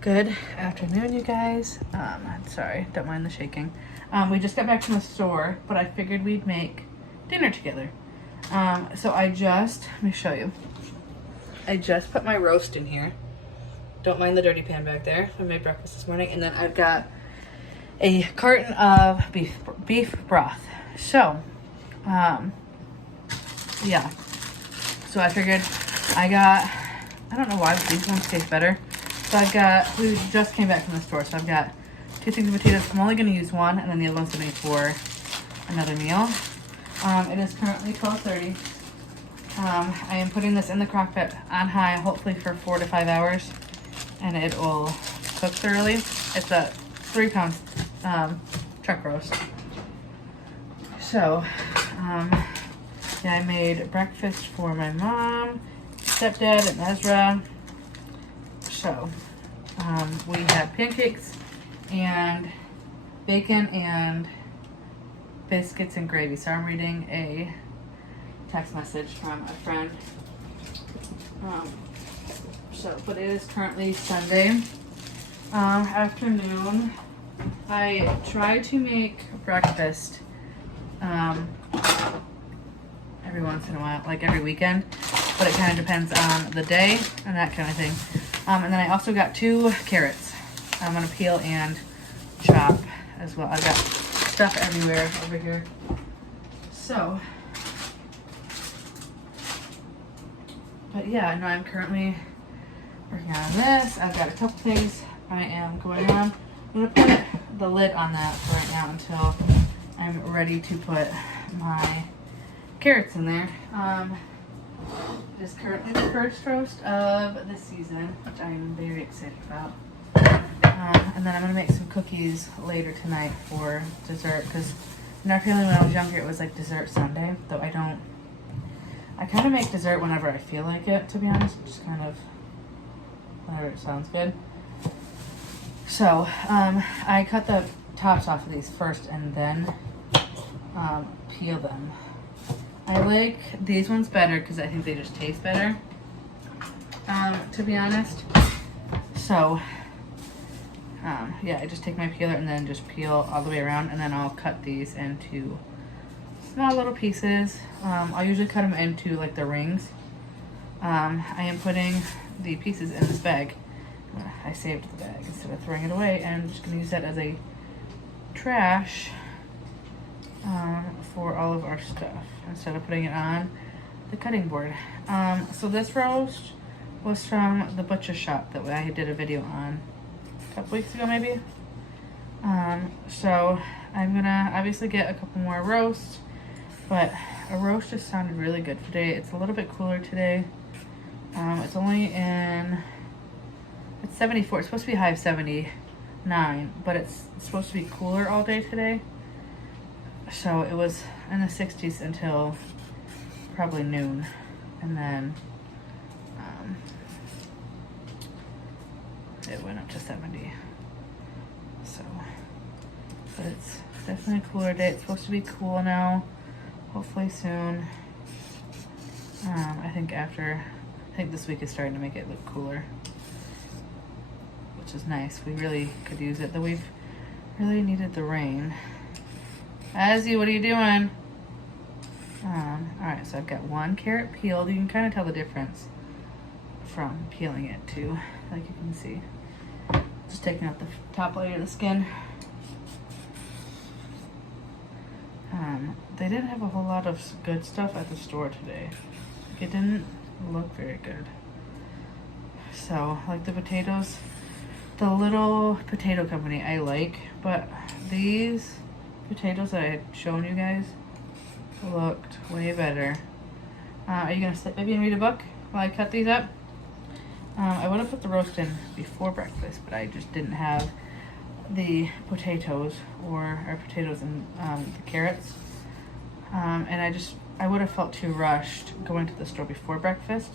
Good afternoon, you guys. Sorry, don't mind the shaking. We just got back from the store, but I figured we'd make dinner together. So let me show you. I just put my roast in here. Don't mind the dirty pan back there. I made breakfast this morning, and then I've got a carton of beef broth. So, yeah. So I figured I don't know why, but these ones taste better. So we just came back from the store, so I've got 2 things of potatoes. I'm only gonna use one, and then the other one's gonna be for another meal. It is currently 12:30. I am putting this in the crock pot on high, hopefully for 4 to 5 hours, and it will cook thoroughly. It's a 3-pound chuck roast. So, yeah, I made breakfast for my mom, stepdad, and Ezra. So, we had pancakes and bacon and biscuits and gravy. So I'm reading a text message from a friend. But it is currently Sunday afternoon. I try to make breakfast every once in a while, like every weekend, but it kind of depends on the day and that kind of thing. And then I also got 2 carrots. I'm gonna peel and chop as well. I've got stuff everywhere over here. So, but yeah, no, I'm currently working on this. I've got a couple things I am going on. I'm gonna put the lid on that for right now until I'm ready to put my carrots in there. It is currently the first roast of the season, which I am very excited about. And then I'm gonna make some cookies later tonight for dessert, because in our family when I was younger it was like dessert Sunday, though I kind of make dessert whenever I feel like it, to be honest, just kind of whenever it sounds good. So I cut the tops off of these first and then peel them. I like these ones better because I think they just taste better, to be honest. So, yeah, I just take my peeler and then just peel all the way around, and then I'll cut these into small little pieces. I'll usually cut them into like the rings. I am putting the pieces in this bag. I saved the bag instead of throwing it away, and I'm just going to use that as a trash for all of our stuff instead of putting it on the cutting board. So this roast was from the butcher shop that I did a video on a couple weeks ago maybe. So I'm gonna obviously get a couple more roasts, but a roast just sounded really good today. It's a little bit cooler today. It's 74. It's supposed to be high of 79, but it's supposed to be cooler all day today. So it was in the 60s until probably noon, and then it went up to 70. So, but it's definitely a cooler day. It's supposed to be cool now, hopefully soon. I think this week is starting to make it look cooler, which is nice. We really could use it, though we've really needed the rain. Azzy, what are you doing? Alright, so I've got 1 carrot peeled. You can kind of tell the difference from peeling it too, like you can see. Just taking out the top layer of the skin. They didn't have a whole lot of good stuff at the store today. Like, it didn't look very good. So, like the potatoes, the little potato company I like, but these potatoes that I had shown you guys looked way better. Are you gonna sit maybe and read a book while I cut these up? I would have put the roast in before breakfast, but I just didn't have the potatoes and the carrots. And I would have felt too rushed going to the store before breakfast,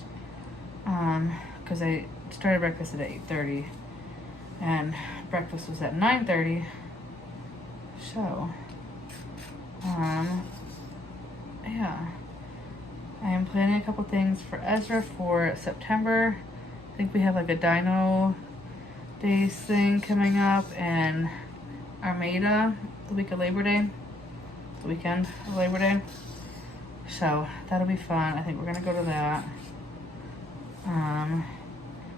because I started breakfast at 8:30 and breakfast was at 9:30. So, yeah, I am planning a couple things for Ezra for September. I think we have like a dino Days thing coming up in Armada the week of Labor Day, the weekend of Labor Day. So that'll be fun. I think we're gonna go to that.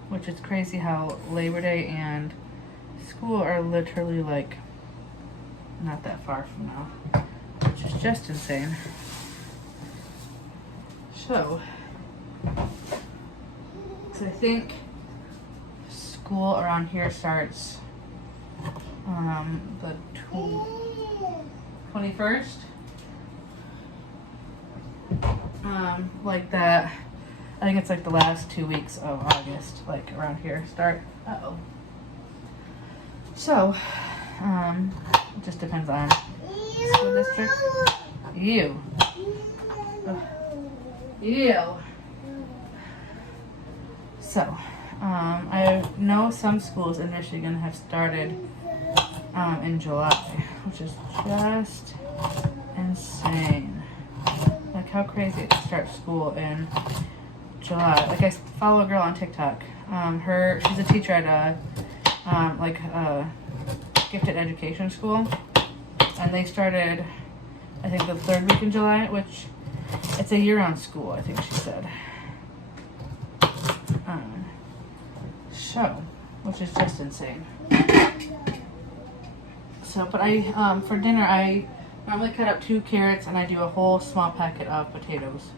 Which is crazy how Labor Day and school are literally like not that far from now, which is just insane. So I think school around here starts the 21st. Like that. I think it's like the last 2 weeks of August, like around here start. Uh-oh. So, it just depends on school district. Ew. Ugh. Ew. So, I know some schools in Michigan have started in July, which is just insane. Like how crazy it to start school in July. Like I follow a girl on TikTok. She's a teacher at a gifted education school, and they started, I think, the 3rd week in July, which it's a year-round school. I think she said. So, which is just insane. So, but I for dinner I normally cut up 2 carrots and I do a whole small packet of potatoes.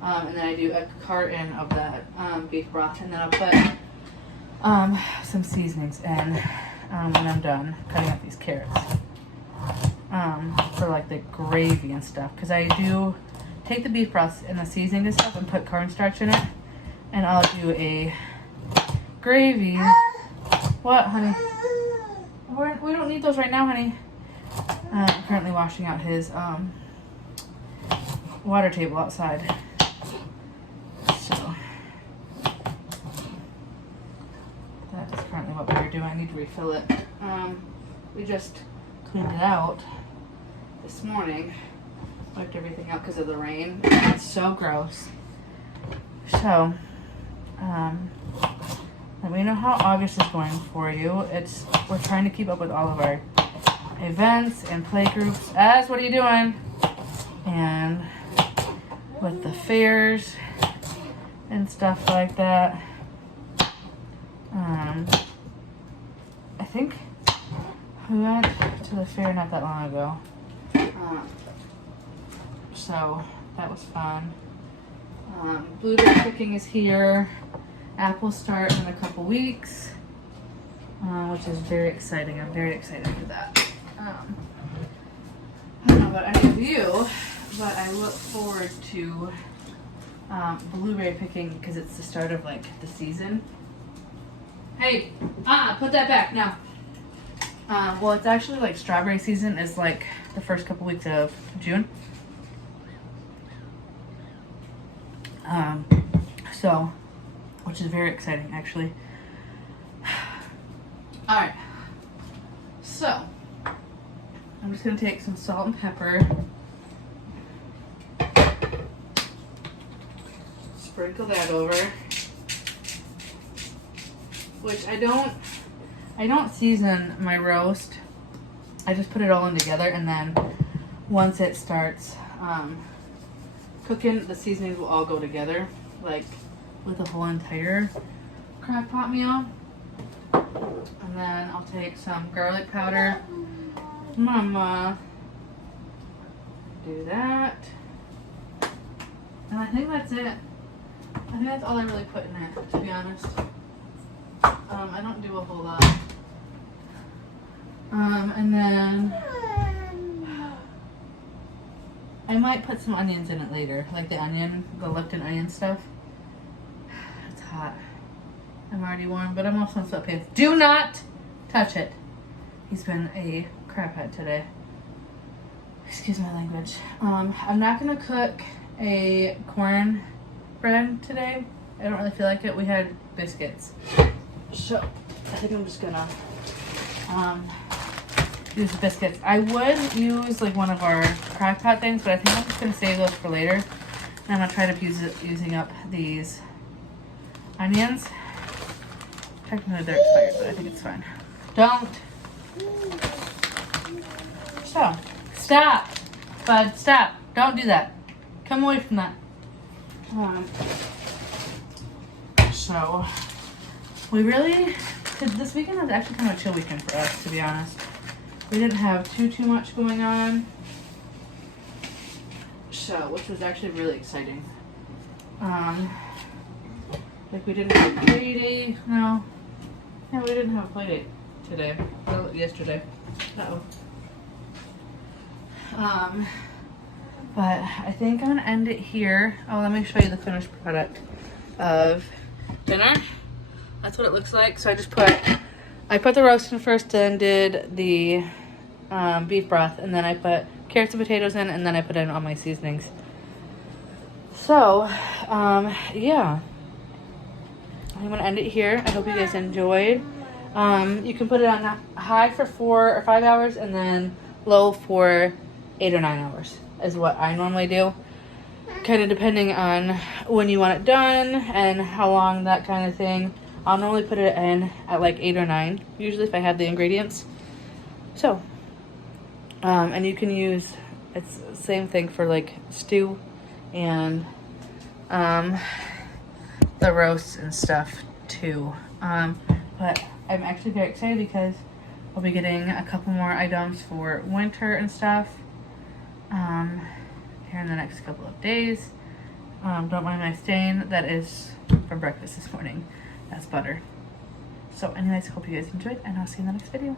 And then I do a carton of that beef broth, and then I'll put some seasonings in when I'm done cutting up these carrots for like the gravy and stuff. Because I do take the beef broth and the seasoning and stuff and put cornstarch in it, and I'll do a gravy. What, honey? We don't need those right now, honey. I'm currently washing out his water table outside. So that is currently what we're doing. I need to refill it. We just cleaned it out this morning. Wiped everything out because of the rain. It's so gross. So, let me know how August is going for you. We're trying to keep up with all of our events and play groups. What are you doing? And with the fairs and stuff like that. I think we went to the fair not that long ago. So that was fun. Blueberry picking is here. Apples start in a couple weeks, which is very exciting. I'm very excited for that. I don't know about any of you, but I look forward to blueberry picking because it's the start of like the season. Hey, put that back now. Well, it's actually like strawberry season is like the first couple weeks of June. So, which is very exciting actually. All right, so I'm just gonna take some salt and pepper, sprinkle that over, which I don't season my roast. I just put it all in together, and then once it starts cooking, the seasonings will all go together, like with a whole entire crock pot meal. And then I'll take some garlic powder. Mama. Do that. And I think that's it. I think that's all I really put in it, to be honest. I don't do a whole lot. And then I might put some onions in it later, like the Lipton onion stuff. It's hot. I'm already warm, but I'm also in sweatpants. Do not touch it. He's been a craphead today. Excuse my language. I'm not gonna cook a corn bread today. I don't really feel like it. We had biscuits. So I think I'm just gonna use the biscuits. I would use like one of our crock pot things, but I think I'm just gonna save those for later. And I'm gonna try to use using up these onions. Technically they're expired, but I think it's fine. Don't. So, stop. Bud, stop. Don't do that. Come away from that. So, we really, this weekend was actually kind of a chill weekend for us, to be honest. We didn't have too much going on. So, which was actually really exciting. Like we didn't have a play date. No. Yeah, we didn't have a play date today. Well, yesterday. Uh-oh. But I think I'm gonna end it here. Oh, let me show you the finished product of dinner. That's what it looks like. So I put the roast in first, then did the beef broth, and then I put carrots and potatoes in, and then I put in all my seasonings. So, yeah. I'm gonna end it here. I hope you guys enjoyed. You can put it on high for 4 or 5 hours, and then low for 8 or 9 hours is what I normally do. Kind of depending on when you want it done and how long, that kind of thing. I'll normally put it in at like 8 or 9, usually if I have the ingredients. So, and you can use, it's the same thing for like stew and the roasts and stuff too. But I'm actually very excited because I'll be getting a couple more items for winter and stuff here in the next couple of days. Don't mind my stain. That is for breakfast this morning. That's butter. So anyways, hope you guys enjoyed, and I'll see you in the next video.